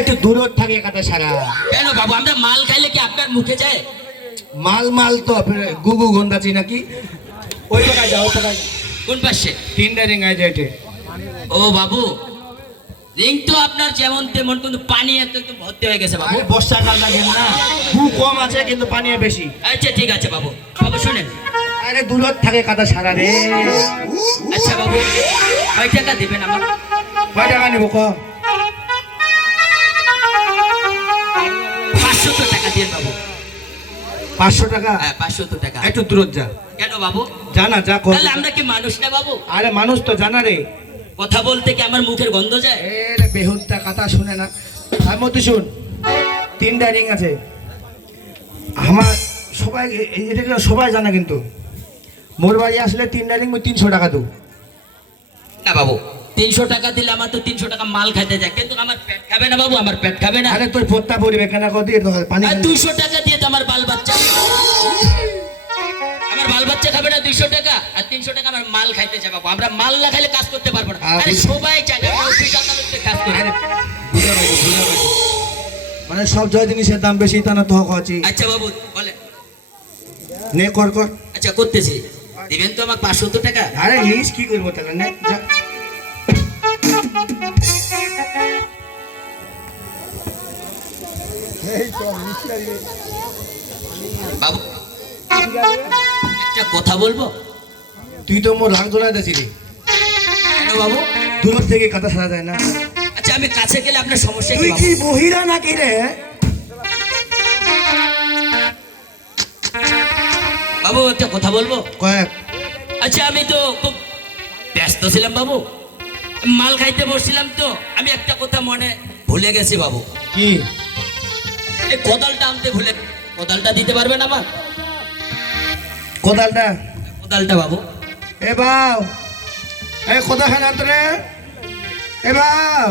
একটু দূরত থাকে কথা সারা। কেন বাবু আমরা মাল খাইলে কি আপনার মুখে যায়? মাল মাল তো আপনার গুগু গন্ধাছি নাকি? ওই টাকায় যাও ওই কোন পাশে? তিনটা রিং আছে এটে ও বাবু রিং তো আপনার যেমন তেমন কিন্তু পানি এত একটু ভর্তি হয়ে গেছে বাবু। বর্ষাকাল লাগে না কু কম আছে কিন্তু পানি বেশি। আচ্ছা ঠিক আছে বাবু। বাবু শুনেন। আরে দূরত থাকে কথা সারা রে। আচ্ছা বাবু কয় টাকা দিবেন আমার কয় টাকা নিব ক পাঁচশো টাকা দিয়ে পাঁচশো টাকা? হ্যাঁ পাঁচশো টাকা। একটু দূরত যা। কেন বাবু? জানা যা তাহলে আমরা কি মানুষ না বাবু? আরে মানুষ তো জানা রে। কথা বলতে কি আমার মুখের গন্ধ যায়? বেহুদটা কথা শুনে না। তার মধ্যে শুন তিনটা রিং আছে। আমার সবাই এটা সবাই জানা কিন্তু। মোর বাড়ি আসলে তিনটা রিং তিনশো টাকা দু না বাবু তিনশো টাকা দিলে আমার তো তিনশো টাকা মাল খাইতে যায়। কিন্তু আমার পেট খাবে না বাবু আমার পেট খাবে না। আরে তোর পত্তা পড়বে কেন কদি পানি দুইশো টাকা দিয়ে তো আমার বাল বাচ্চা আমার বাল বাচ্চা খাবে না দুইশো টাকা আর তিনশো টাকা আমার মাল খাইতে যাব আমরা মাল না খাইলে কাজ করতে পারব না। আরে সবাই চায় আমরা অফিস আদালতে কাজ করি। মানে সব জয় জিনিসের দাম বেশি তা না তো হচ্ছি আচ্ছা বাবু বলে নে কর কর। আচ্ছা করতেছি। দিবেন তো আমাকে পাঁচশো টাকা। আরে লিস কি করব তাহলে? নে বাবু একটা কথা বলব? তুই তো মোর রাগ কেন বাবু? দূর থেকে কথা সারা যায় না। আচ্ছা আমি কাছে গেলে আপনার সমস্যা কি তুই? কি বহিরা নাকি রে? বাবু একটা কথা বলব? কয়েক। আচ্ছা আমি তো খুব ব্যস্ত ছিলাম বাবু। মাল খাইতে বসছিলাম তো। আমি একটা কথা মনে ভুলে গেছি বাবু। কি? এই কোদালটা আনতে ভুলে কোদালটা দিতে পারবেন আমার কোদালটা? কোদালটা বাবু। এ বাউ এ কোদা খান আনতে এ বাউ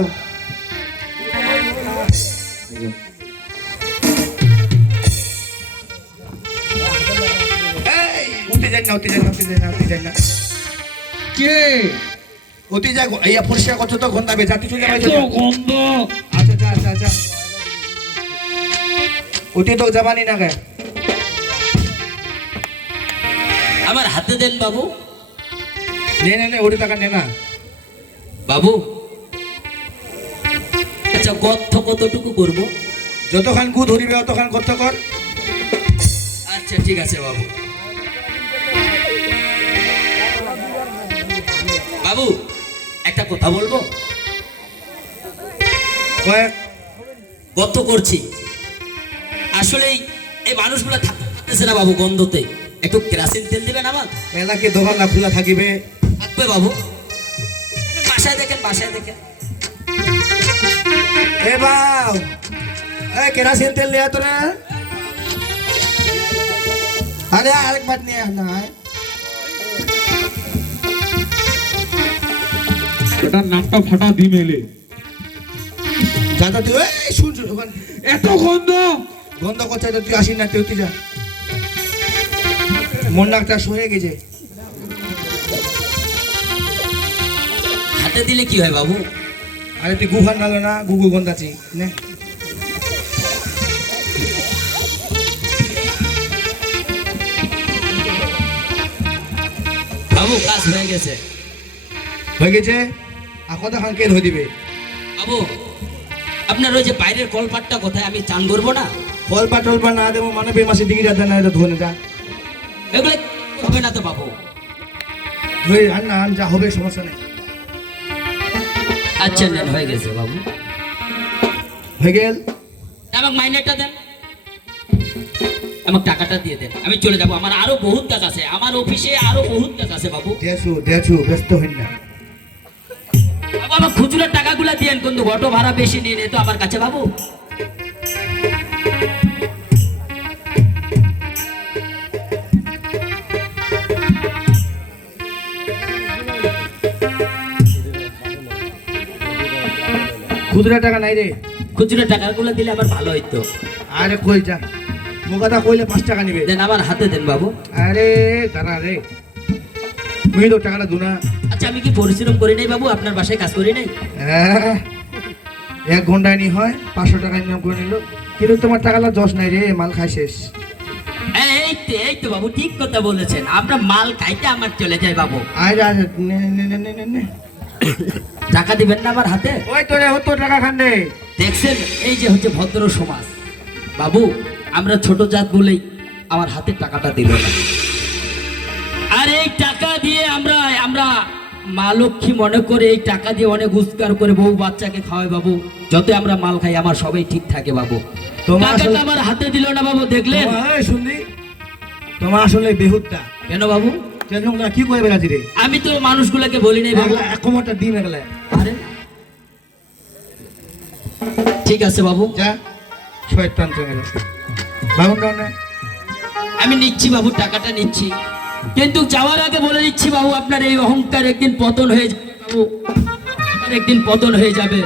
উঠে যাই না উঠে যাই না উঠে যাই না উঠে যাই না। কে? উঠে যা এই পরিষ্কার করছ তো গন্ধাবে জাতি চলে যাবে গন্ধ। আচ্ছা যা যা। উঠে তো যাবানি না গে আমার হাতে দেন বাবু। নে নে নে উঠে টাকা নে না। বাবু। আচ্ছা গর্থ কতটুকু করব? যতক্ষণ গু ধরিবে অতক্ষণ কত কর। আচ্ছা ঠিক আছে বাবু। বাবু একটা কথা বলব? গত করছি। আসলে এই মানুষগুলো থাকতেছে না বাবু গন্ধতে। একটু কেরাসিন তেল দিবেন আমার? মেলাকে দোকান না খোলা থাকিবে। থাকবে বাবু। বাসায় দেখেন বাসায় দেখেন। এ বাউ এ কেরাসিন তেল লিয়া তো আরে আরেক বাট নিয়ে আয় না আয়। ফাটা দিমেলে। যা তো তুই শুন শুন এত গন্ধ! বন্ধ করছে তো তুই আসি না তুই তুই যা। মন ডাক্তার সয়ে গেছে। হাতে দিলে কি হয় বাবু? আরে তুই গুফান ভালো না গুগু গন্ধাছি নে। বাবু কাজ হয়ে গেছে। হয়ে গেছে? আর কতক্ষণ কে ধরে দিবে? বাবু আপনার ওই যে বাইরের কলপাটটা কোথায়? আমি চান করব না? ফলপা টলপা না দেবো মানে মানবের মাসে দিকে যাতে না এটা ধরে যা। এগুলো হবে না তো বাবু। ধরে আন না আন যা হবে সমস্যা নেই। আচ্ছা নেন হয়ে গেছে বাবু। হয়ে গেল। আমাকে মাইনেটা দেন। আমাকে টাকাটা দিয়ে দেন। আমি চলে যাব। আমার আরও বহুত কাজ আছে। আমার অফিসে আরও বহুত কাজ আছে বাবু। দেছু দেছু ব্যস্ত হইন না। টাকাগুলো দিয়েন কিন্তু অটো ভাড়া বেশি নিয়ে নে তো আমার কাছে বাবু। খুচরা টাকা নাই রে। খুচরো টাকাগুলো দিলে আমার ভালো হইতো। আরে কই যা কইলে পাঁচ টাকা নিবে। দেন আমার হাতে দেন বাবু। আরে দাঁড়া রে। মুই তো টাকাটা দুনা আচ্ছা আমি কি পরিশ্রম করি নাই বাবু? আপনার বাসায় কাজ করি নাই? হ্যাঁ এক ঘন্টায় নি হয় পাঁচশো টাকা ইনকাম করে নিল। কিন্তু তোমার টাকাটা নাই রে মাল খাই শেষ। এই এই তো এই তো বাবু ঠিক কথা বলেছেন। আমরা মাল খাইতে আমার চলে যায় বাবু। আয় আয় নে নে নে নে নে নে। টাকা দিবেন না আমার হাতে? ওই তো রে হতো টাকা খান রে। দেখছেন এই যে হচ্ছে ভদ্র সমাজ। বাবু আমরা ছোট জাত বলেই আমার হাতে টাকাটা দিল না। আর এই মা লক্ষ্মী মনে করে এই টাকা দিয়ে অনেক উস্কার করে বউ বাচ্চাকে খাওয়াই বাবু। যত আমরা মাল খাই আমার সবাই ঠিক থাকে বাবু। তোমার আমার হাতে দিল না বাবু দেখলেন? তোমার শুনলি? তোমার আসলে বেহুদটা। কেন বাবু? কি করে বেড়াচ্ছি রে? আমি তো মানুষগুলোকে বলি নাই বাবু। একলা এক কোমরটা আরে। ঠিক আছে বাবু। যা শয়তান চলে গেল। আমি নিচ্ছি বাবু টাকাটা নিচ্ছি। কিন্তু যাওয়ার আগে বলে দিচ্ছি বাবু আপনার এই অহংকার একদিন পতন হয়ে যাবে বাবু। একদিন পতন হয়ে যাবে।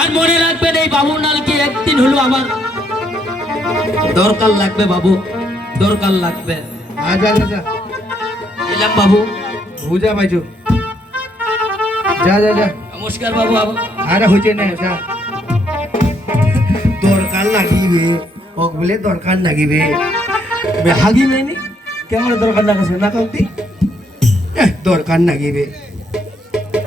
আর মনে রাখবেন এই বাবু নালকে একদিন হলো আমার দরকার লাগবে বাবু দরকার লাগবে। এলাম বাবু। বুঝা পাইছো। যা যা যা। নমস্কার বাবু আরে হইছে না যা। দরকার লাগিবে ওক বলে দরকার লাগিবে। বে হাগিবে নি? কেমন দরকার লাগাছে না কাউকে দরকার লাগিবে